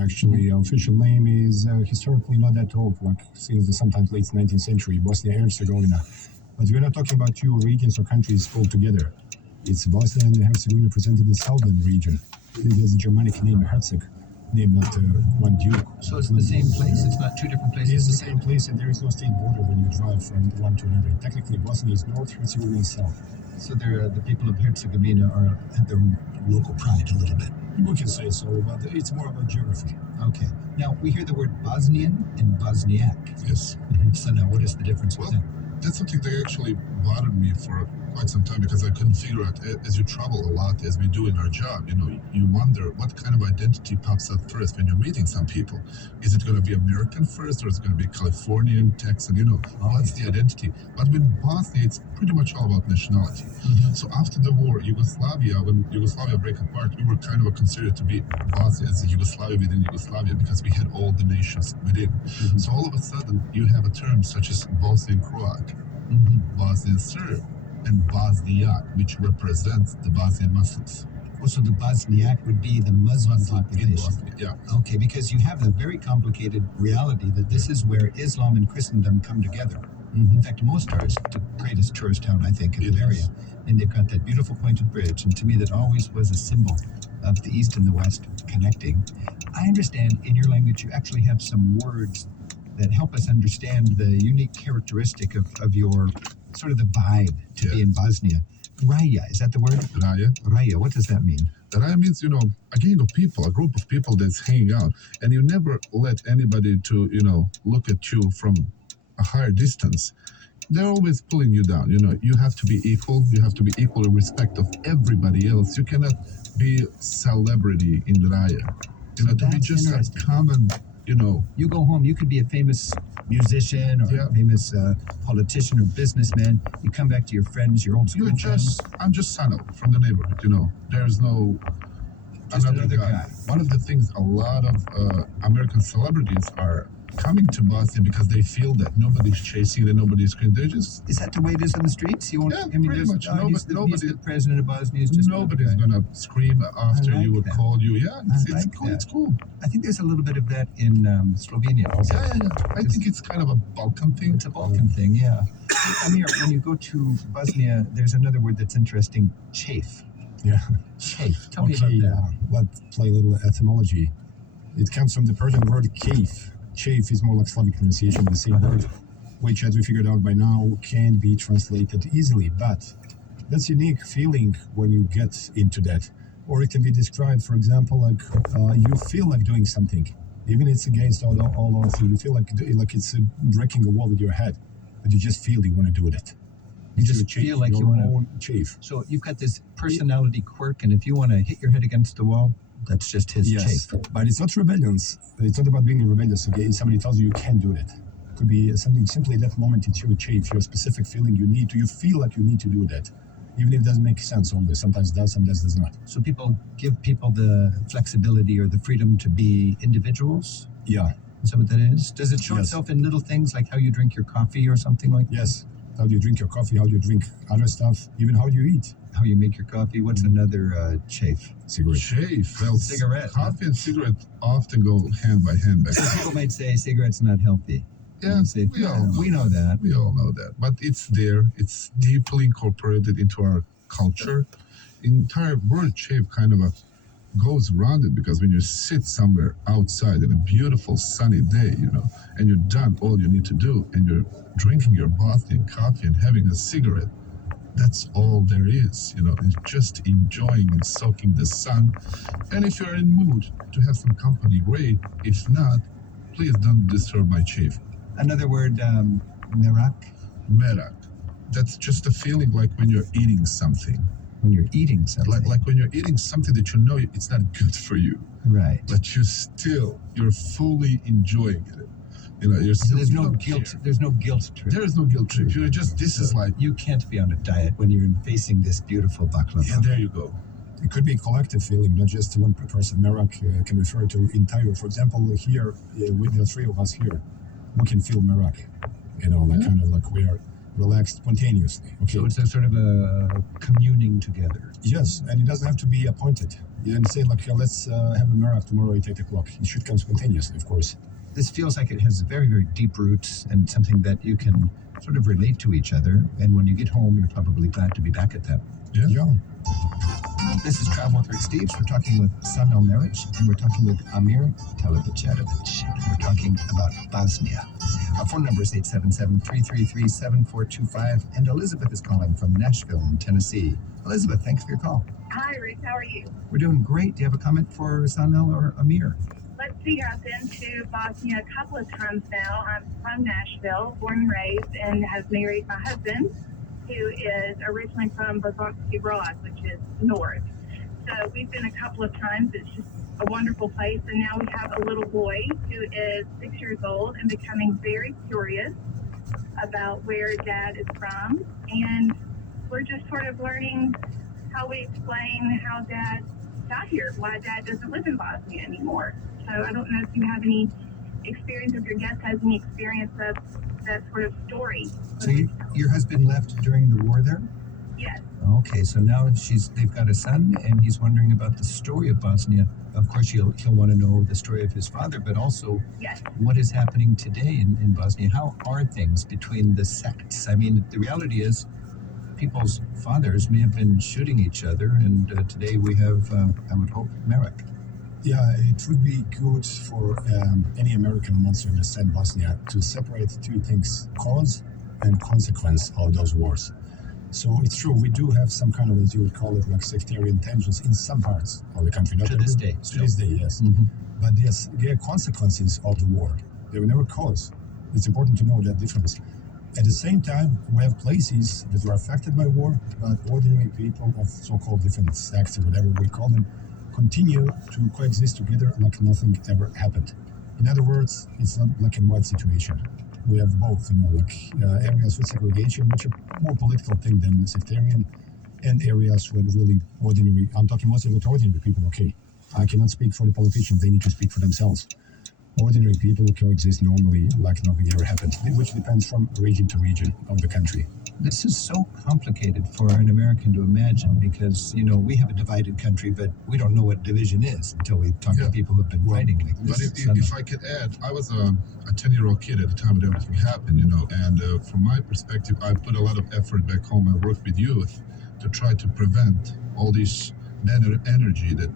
Actually, official name is historically not that old, like since the sometimes late 19th century, Bosnia and Herzegovina. But we're not talking about two regions or countries pulled together. It's Bosnia and Herzegovina presented the southern region. It has a Germanic name, Herzeg, named after one duke. So it's the same place? It's not two different places? It is the same place, and there is no state border when you drive from one to another. Technically, Bosnia is north, Herzegovina is south. So the people of Herzegovina have their own local pride a little bit. We can say so, but it's more about geography. Okay. Now, we hear the word Bosnian and Bosniak. Yes. So now, what is the difference with that? That's something that actually bothered me for quite some time because I couldn't figure out, as you travel a lot, as we do in our job, you wonder what kind of identity pops up first when you're meeting some people. Is it going to be American first, or is it going to be Californian, Texan, what's the identity? But with Bosnia, it's pretty much all about nationality. Mm-hmm. So after the war, when Yugoslavia broke apart, we were kind of considered to be Bosnia as a Yugoslavia within Yugoslavia because we had all the nations within. Mm-hmm. So all of a sudden, you have a term such as Bosnian Croat, Bosnian Serb, and Bosniak, which represents the Bosnian Muslims. Oh, so the Bosniak would be the Muslim population. In Bosnia, yeah. Okay, because you have a very complicated reality that this is where Islam and Christendom come together. Mm-hmm. In fact, Mostar is the greatest tourist town, I think, in the area. And they've got that beautiful pointed bridge. And to me, that always was a symbol of the East and the West connecting. I understand in your language you actually have some words that help us understand the unique characteristic of your sort of the vibe to be in Bosnia. Raya, is that the word? Raya, what does that mean? Raya means, a gang of people, a group of people that's hanging out. And you never let anybody to, look at you from a higher distance. They're always pulling you down. You have to be equal. You have to be equal in respect of everybody else. You cannot be celebrity in Raya. To be just a common, You go home, you could be a famous musician or a famous politician or businessman. You come back to your friends, your old school friends. I'm just Sano from the neighborhood, There's no another guy. One of the things a lot of American celebrities are coming to Bosnia because they feel that nobody's chasing them, nobody's screaming. Is that the way it is in the streets? Pretty much. He's the president of Bosnia. Is just nobody's gonna scream after you or call you. Yeah, it's cool. It's cool. I think there's a little bit of that in Slovenia also. Yeah. I think it's kind of a Balkan thing. It's a Balkan thing, yeah. Amir, when you go to Bosnia, there's another word that's interesting: chafe. Yeah. Chafe. Tell me about that. Let's play a little etymology. It comes from the Persian word kaif. Chafe is more like Slavic pronunciation of the same word, which, as we figured out by now, can be translated easily. But that's a unique feeling when you get into that. Or it can be described, for example, like you feel like doing something. Even it's against all odds. You feel like it's breaking a wall with your head, but you just feel you want to do it. You just feel like you want to chafe. So you've got this personality quirk, and if you want to hit your head against the wall, that's just his chafe. But it's not rebellious. It's not about being rebellious. Okay, somebody tells you can't do it. It could be something simply at that moment. It's your chafe, your specific feeling you need to. You feel like you need to do that, even if it doesn't make sense. Always, sometimes it does, sometimes it does not. So people give people the flexibility or the freedom to be individuals. Yeah. Is that what that is? Does it show itself in little things like how you drink your coffee or something like that? Yes. How do you drink your coffee? How do you drink other stuff? Even how do you eat? How you make your coffee? What's another chafe? Cigarette. Chafe. Well, cigarette. Coffee and cigarette often go hand by hand. So people might say cigarette's not healthy. Yeah, we know that. We all know that. But it's there. It's deeply incorporated into our culture. The entire word chafe kind of goes around it because when you sit somewhere outside in a beautiful sunny day, and you've done all you need to do, and you're drinking your Bosnian coffee and having a cigarette, that's all there is, and just enjoying and soaking the sun. And if you're in mood to have some company, great. If not, please don't disturb my chafe. Another word, merak. Merak. That's just a feeling like when you're eating something. When you're eating something. Like when you're eating something that you know it's not good for you. Right. But you're fully enjoying it. There's no guilt. There's no guilt trip. There is no guilt trip. You're just, this is like... You can't be on a diet when you're facing this beautiful baklava. Yeah, there you go. It could be a collective feeling, not just one person. Merak can refer to entire. For example, here, with the three of us here, we can feel Merak. Kind of like we relaxed spontaneously. Okay. So it's a sort of a communing together. Yes, and it doesn't have to be appointed. You didn't say like, let's have a merak tomorrow at 8 o'clock. It should come spontaneously, of course. This feels like it has very, very deep roots and something that you can sort of relate to each other. And when you get home, you're probably glad to be back at that. Yeah. This is Travel with Rick Steves. We're talking with Samel Meric, and we're talking with Amir Talabicevic. We're talking about Bosnia. Our phone number is 877-333-7425, and Elizabeth is calling from Nashville in Tennessee. Elizabeth, thanks for your call. Hi, Rick. How are you? We're doing great. Do you have a comment for Samel or Amir? Let's see. I've been to Bosnia a couple of times now. I'm from Nashville, born and raised, and have married my husband, who is originally from Bosanski Brod, which is north. So we've been a couple of times. It's just a wonderful place. And now we have a little boy who is 6 years old and becoming very curious about where Dad is from. And we're just sort of learning how we explain how Dad got here, why Dad doesn't live in Bosnia anymore. So I don't know if you have any experience, if your guest has any experience of that sort of story. So your husband left during the war there? Yes. Okay, so now they've got a son, and he's wondering about the story of Bosnia. Of course, he'll want to know the story of his father, but also Yes. what is happening today in Bosnia. How are things between the sects? I mean, the reality is people's fathers may have been shooting each other, and today we have, I would hope, Merrick. Yeah, it would be good for any American who wants to understand Bosnia to separate two things: cause and consequence of those wars. So it's true, we do have some kind of, as you would call it, like sectarian tensions in some parts of the country. Not To this every- day, To still. this day, yes. Mm-hmm. But yes, there are consequences of the war. They were never cause. It's important to know that difference. At the same time, we have places that were affected by war, but ordinary people of so-called different sects or whatever we call them continue to coexist together like nothing ever happened. In other words, it's not black and white situation. We have both, areas with segregation, which are more political thing than sectarian, and areas with really ordinary, I'm talking mostly about ordinary people, okay. I cannot speak for the politicians, they need to speak for themselves. Ordinary people coexist normally like nothing ever happened, which depends from region to region of the country. This is so complicated for an American to imagine because, we have a divided country, but we don't know what division is until we talk to people who have been fighting like But this. if I could add, I was a 10-year-old kid at the time that everything happened, and from my perspective, I put a lot of effort back home. I worked with youth to try to prevent all this bad energy that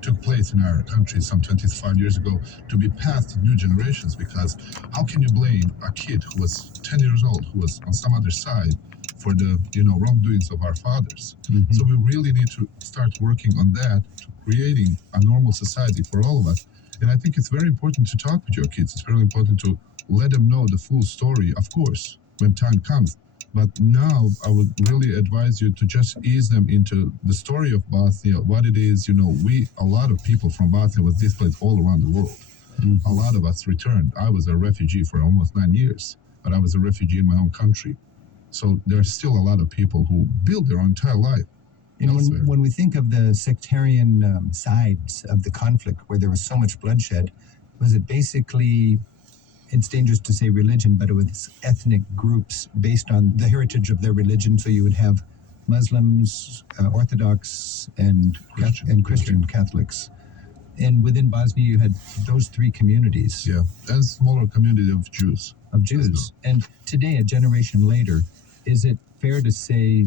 took place in our country some 25 years ago to be passed to new generations, because how can you blame a kid who was 10 years old, who was on some other side, for the wrongdoings of our fathers? Mm-hmm. So we really need to start working on that, to creating a normal society for all of us. And I think it's very important to talk with your kids. It's very important to let them know the full story, of course, when time comes. But now I would really advise you to just ease them into the story of Bosnia, what it is. A lot of people from Bosnia was displaced all around the world. Mm-hmm. A lot of us returned. I was a refugee for almost 9 years, but I was a refugee in my own country. So there's still a lot of people who build their entire life And elsewhere. when we think of the sectarian sides of the conflict where there was so much bloodshed, was it basically, it's dangerous to say religion, but it was ethnic groups based on the heritage of their religion? So you would have Muslims, Orthodox, and Christian Catholics. And within Bosnia, you had those three communities Yeah, and smaller community of Jews. of Jews. And today, a generation later, is it fair to say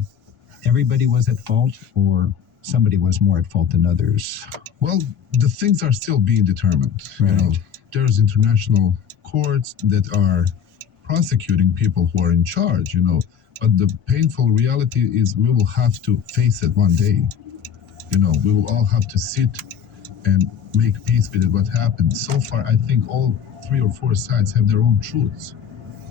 everybody was at fault, or somebody was more at fault than others? Well, the things are still being determined. Right. There's international courts that are prosecuting people who are in charge, But the painful reality is we will have to face it one day. We will all have to sit and make peace with what happened. So far, I think all 3 or 4 sides have their own truths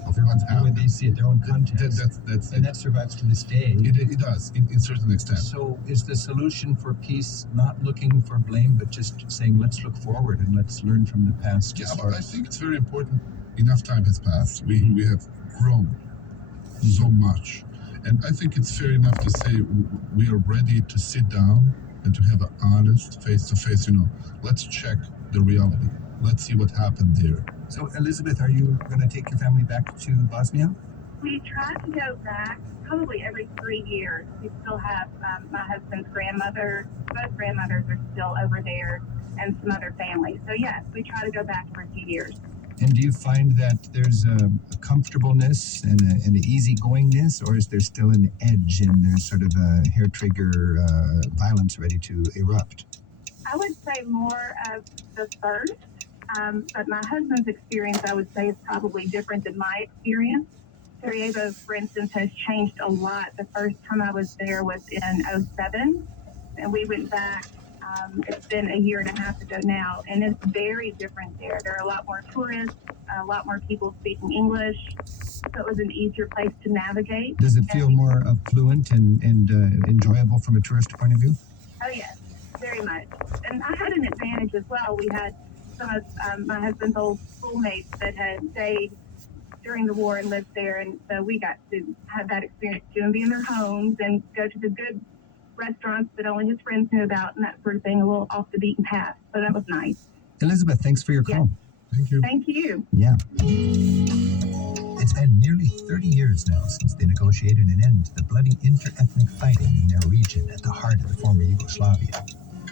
of what The way happened. they see it, their own context. That's And that survives to this day. it does, in certain extent. So is the solution for peace not looking for blame, but just saying, let's look forward and let's learn from the past? Yeah, as but far I as- think it's very important. Enough time has passed. We have grown so much. And I think it's fair enough to say we are ready to sit down and to have an honest, face-to-face, let's check the reality. Let's see what happened there. So, Elizabeth, are you going to take your family back to Bosnia? We try to go back probably every 3 years. We still have my husband's grandmother. Both grandmothers are still over there, and some other family. So yes, we try to go back every few years. And do you find that there's a comfortableness and an easygoingness, or is there still an edge and there's sort of a hair trigger violence ready to erupt? I would say more of the first, but my husband's experience, I would say, is probably different than my experience. Sarajevo, for instance, has changed a lot. The first time I was there was in '07, and we went back. It's been a year and a half ago now, and it's very different there. There are a lot more tourists, a lot more people speaking English, so it was an easier place to navigate. Does it feel more affluent and enjoyable from a tourist point of view? Oh, yes, very much. And I had an advantage as well. We had some of my husband's old schoolmates that had stayed during the war and lived there, and so we got to have that experience too, and be in their homes and go to the good restaurants that only his friends knew about and that sort of thing, a little off the beaten path. So that was nice. Elizabeth, thanks for your call. Thank you. Thank you. Yeah. It's been nearly 30 years now since they negotiated an end to the bloody inter-ethnic fighting in their region at the heart of the former Yugoslavia.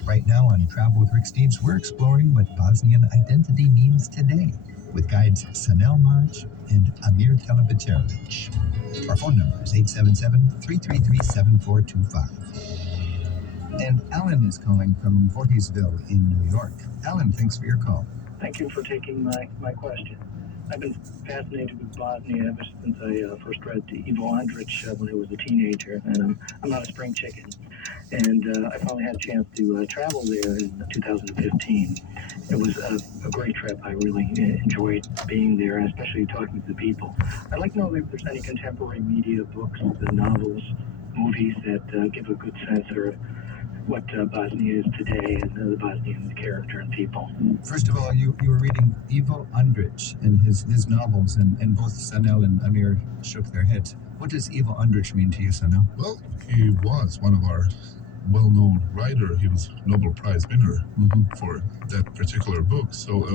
Right now on Travel with Rick Steves, we're exploring what Bosnian identity means today with guides Sanel March and Amir Telebicevic. Our phone number is 877-333-7425. And Alan is calling from Voorheesville in New York. Alan, thanks for your call. Thank you for taking my question. I've been fascinated with Bosnia ever since I first read Ivo Andrić when I was a teenager, and I'm not a spring chicken. And I finally had a chance to travel there in 2015. It was a great trip. I really enjoyed being there, and especially talking to the people. I'd like to know if there's any contemporary media, books, novels, movies that give a good sense of what Bosnia is today and the Bosnian character and people. First of all, you were reading Ivo Andrić and his novels, and both Sanel and Amir shook their heads. What does Ivo Andrić mean to you, Sanel? Well, he was one of our well-known writer. He was Nobel Prize winner for that particular book. So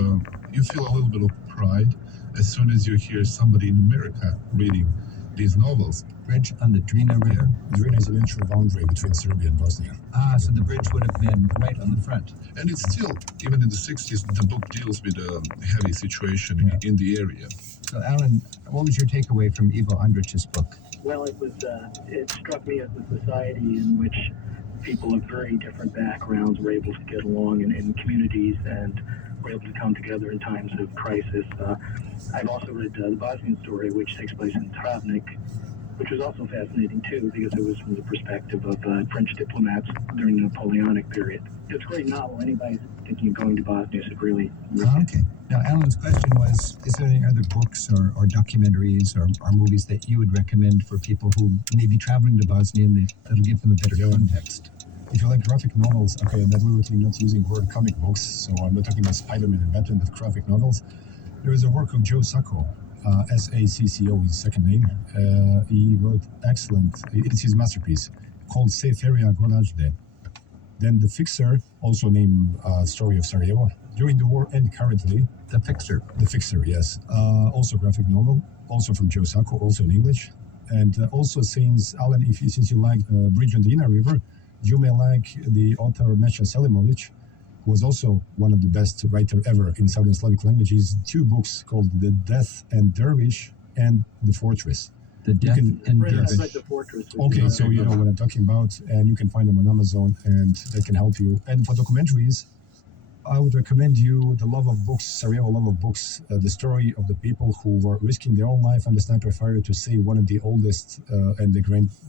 you feel a little bit of pride as soon as you hear somebody in America reading these novels. Bridge on the Drina River. Drina is a natural boundary between Serbia and Bosnia. So the bridge would have been right on the front. And it's still, even in the 60s, the book deals with a heavy situation in the area. So, Alan, what was your takeaway from Ivo Andrić's book? Well, it struck me as a society in which people of very different backgrounds were able to get along in communities and were able to come together in times of crisis. I've also read The Bosnian Story, which takes place in Travnik, which was also fascinating too, because it was from the perspective of French diplomats during the Napoleonic period. It's a great novel. Anybody thinking of going to Bosnia should really read it. Okay. Now, Alan's question was, is there any other books or documentaries or movies that you would recommend for people who may be traveling to Bosnia and that'll give them a better context? If you like graphic novels, okay, I'm deliberately not using word comic books, so I'm not talking about Spider-Man and Batman, but graphic novels. There is a work of Joe Sacco, S-A-C-C-O, his second name. He wrote excellent, it's his masterpiece, called Seferia Gorazde. Then The Fixer, also named Story of Sarajevo, during the war and currently. The Fixer. The Fixer, yes. Also graphic novel, also from Joe Sacco, also in English. And also since, Alan, since you like Bridge on the Drina River, you may like the author Meša Selimović, who was also one of the best writer ever in Southern Slavic languages. 2 books called The Death and Dervish and The Fortress. The Death and That's like Dervish. The Fortress. Okay, so you know what I'm talking about, and you can find them on Amazon, and that can help you. And for documentaries, I would recommend you The Love of Books, Sarajevo Love of Books, the story of the people who were risking their own life under sniper fire to save one of the oldest and the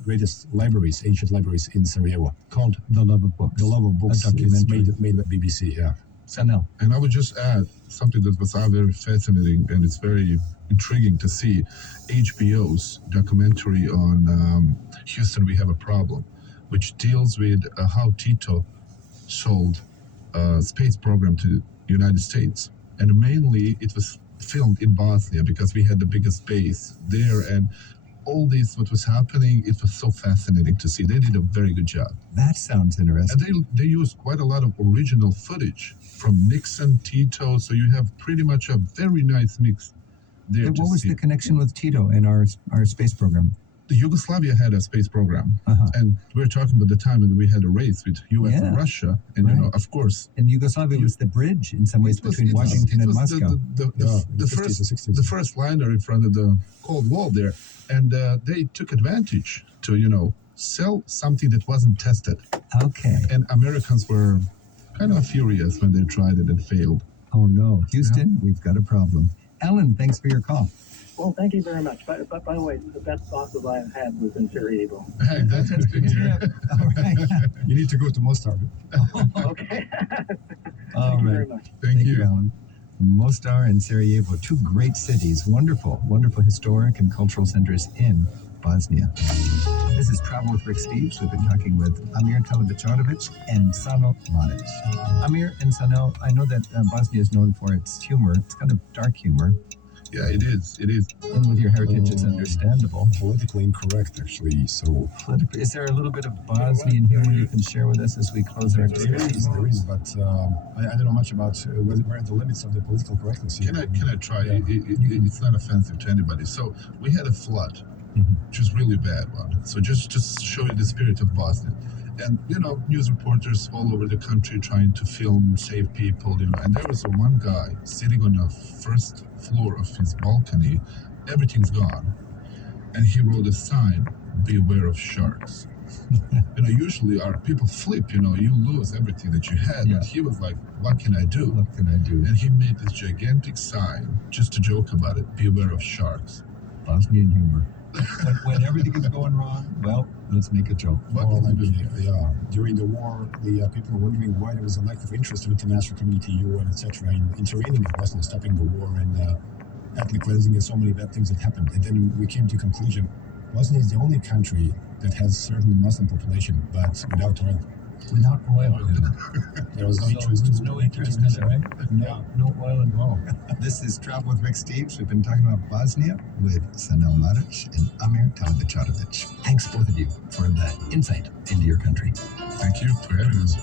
greatest libraries, ancient libraries in Sarajevo. Called The Love of Books. The Love of Books. A documentary. It's made by BBC, yeah. Sanel. And I would just add something that was very fascinating, and it's very intriguing to see HBO's documentary on Houston, We Have a Problem, which deals with how Tito sold space program to the United States. And mainly it was filmed in Bosnia because we had the biggest base there, and all this, what was happening, it was so fascinating to see. They did a very good job. That sounds interesting. And they used quite a lot of original footage from Nixon, Tito, so you have pretty much a very nice mix there What to was see. the connection with Tito and our space program? Yugoslavia had a space program, and we were talking about the time when we had a race with U.S. and Russia, and you know, of course, And Yugoslavia was the bridge in some ways between Washington and Moscow. The first liner in front of the Cold Wall there, and they took advantage to sell something that wasn't tested. Okay. And Americans were kind of furious when they tried it and failed. Oh no, Houston, we've got a problem. Ellen, thanks for your call. Well, thank you very much. But by the way, the best sauces I've had was in Sarajevo. Hey, that's good to hear. All right. You need to go to Mostar. Okay. All Thank you right. very much. Thank you. Alan. Mostar and Sarajevo, two great cities, wonderful historic and cultural centers in Bosnia. This is Travel with Rick Steves. We've been talking with Amir Telebicarovic and Sano Mladic. Amir and Sano, I know that Bosnia is known for its humor. It's kind of dark humor. Yeah, it is. It is. And with your heritage, it's understandable. Politically incorrect, actually. So Is there a little bit of Bosnian humor you can share with us as we close our discussion? there is, but I don't know much about where the limits of the political correctness here. Can I try? Yeah. It's not offensive to anybody. So we had a flood, which was really bad one. So just show you the spirit of Bosnia. And, news reporters all over the country trying to film, save people, and there was one guy sitting on the first floor of his balcony, everything's gone. And he wrote a sign, "Beware of sharks." Usually our people flip, you lose everything that you had. Yeah. But he was like, what can I do? What can I do? And he made this gigantic sign just to joke about it, "Beware of sharks." Bosnian humor. when everything is going wrong, well, let's make a joke. What Well, can we do? during the war, the people were wondering why there was a lack of interest of international community, UN, etc., in intervening in Bosnia, stopping the war and ethnic cleansing and so many bad things that happened. And then we came to a conclusion: Bosnia is the only country that has certain Muslim population, but without oil. Without oil. There was no interest. There's no interest in it, right? No oil involved. This is Travel with Rick Steves. We've been talking about Bosnia with Sanel Mladic and Amir Telebicarovic. Thanks, both of you, for the insight into your country. Thank you for having us.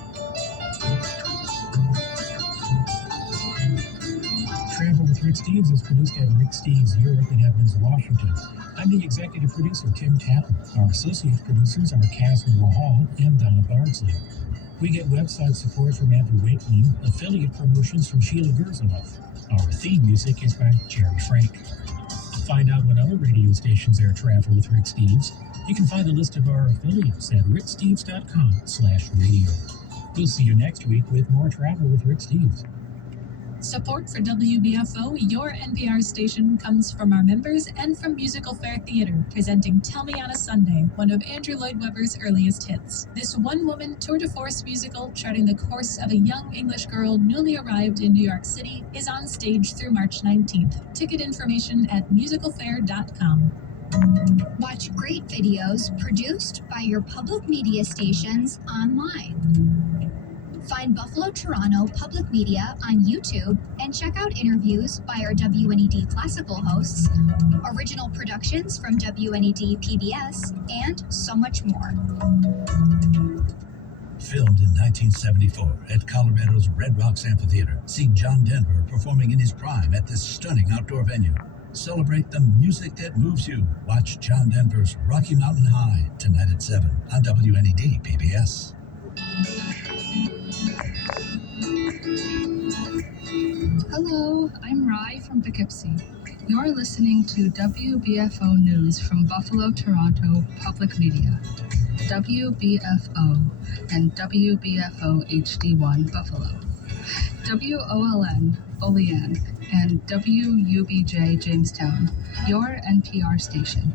Travel with Rick Steves is produced at Rick Steves Europe in Edmonds, Washington. I'm the executive producer, Tim Tappan. Our associate producers are Cassie Rahal and Donna Bardsley. We get website support from Andrew Wakeling, affiliate promotions from Sheila Gerzanoff. Our theme music is by Jerry Frank. To find out what other radio stations air Travel with Rick Steves, you can find a list of our affiliates at ricksteves.com/radio. We'll see you next week with more Travel with Rick Steves. Support for WBFO, your NPR station, comes from our members and from Musical Fair Theater, presenting Tell Me on a Sunday, one of Andrew Lloyd Webber's earliest hits. This one-woman tour de force musical, charting the course of a young English girl newly arrived in New York City, is on stage through March 19th. Ticket information at musicalfair.com. Watch great videos produced by your public media stations online. Find Buffalo Toronto Public Media on YouTube and check out interviews by our WNED classical hosts, original productions from WNED PBS, and so much more. Filmed in 1974 at Colorado's Red Rocks Amphitheater, see John Denver performing in his prime at this stunning outdoor venue. Celebrate the music that moves you. Watch John Denver's Rocky Mountain High tonight at 7 on WNED PBS. Hello, I'm Rai from Poughkeepsie. You're listening to WBFO News from Buffalo, Toronto Public Media. WBFO and WBFO HD1 Buffalo. WOLN Olean and WUBJ Jamestown, your NPR station.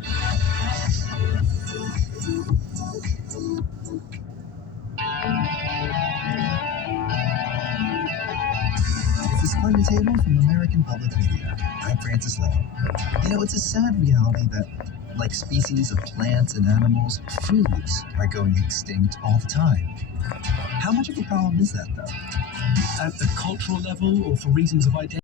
It's the Splendid Table from American Public Media. I'm Francis Lau. It's a sad reality that, like species of plants and animals, foods are going extinct all the time. How much of a problem is that, though? At the cultural level or for reasons of identity?